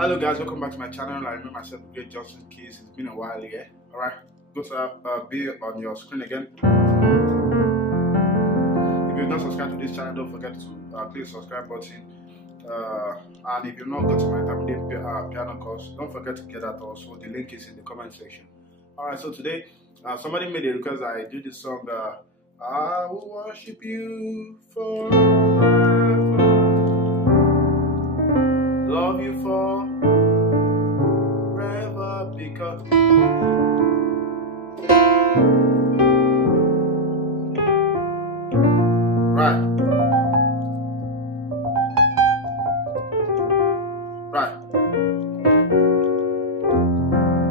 Hello guys, welcome back to my channel. I remember myself, great Johnsonkeyz. It's been a while here. Alright, go to be on your screen again. If you've not subscribed to this channel, don't forget to click the subscribe button. And if you've not got to my intermediate piano course, don't forget to get that also. The link is in the comment section. Alright, so today somebody made a request that I do this song. I will worship you forever, love you forever, because right.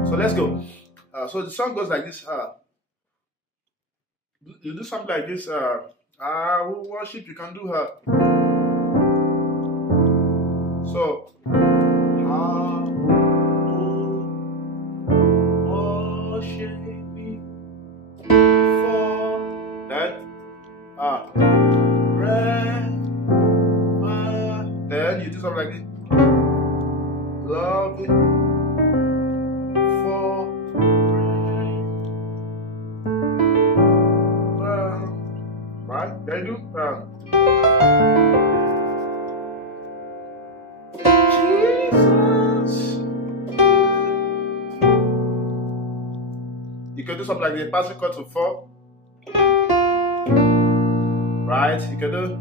So let's go. So the song goes like this. You do something like this. I will worship. You can do her. So I will worship me for that. Then you do something like this. Love it for right. Then you Jesus. You can do something like the passing chord to 4. Right, you can do.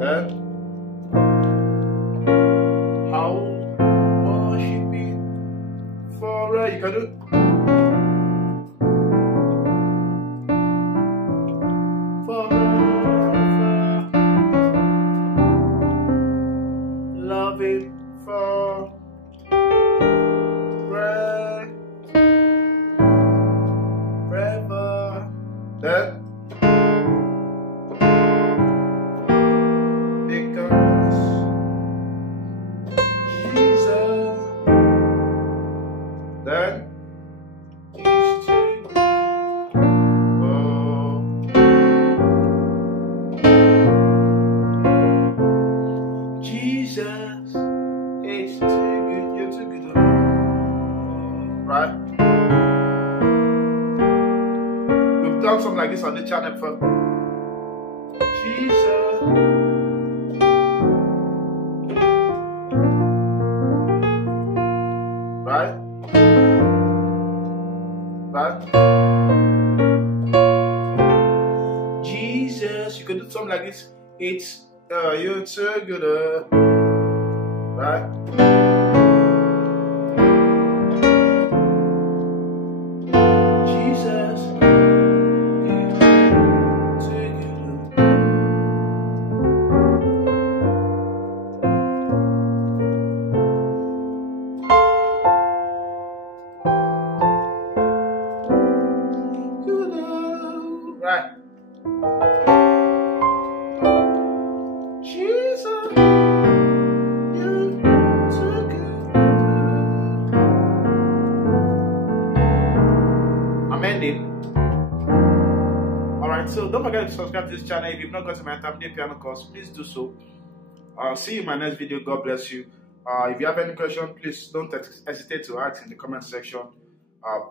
Then how worship it forever. You can do. Forever, love it forever. Then because Jesus, then is to Jesus is too good. You're too good. Right? We've done something like this on the channel before. Jesus. Right? Right? Jesus. You can do something like this. It's you're too good. Right? Jesus is too good. Right. Jesus, you're too good. I'm ending. Alright, so don't forget to subscribe to this channel. If you've not got to my intermediate piano course, please do so. See you in my next video. God bless you. If you have any question, please don't hesitate to ask in the comment section.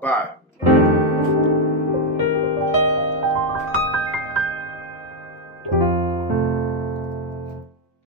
Bye.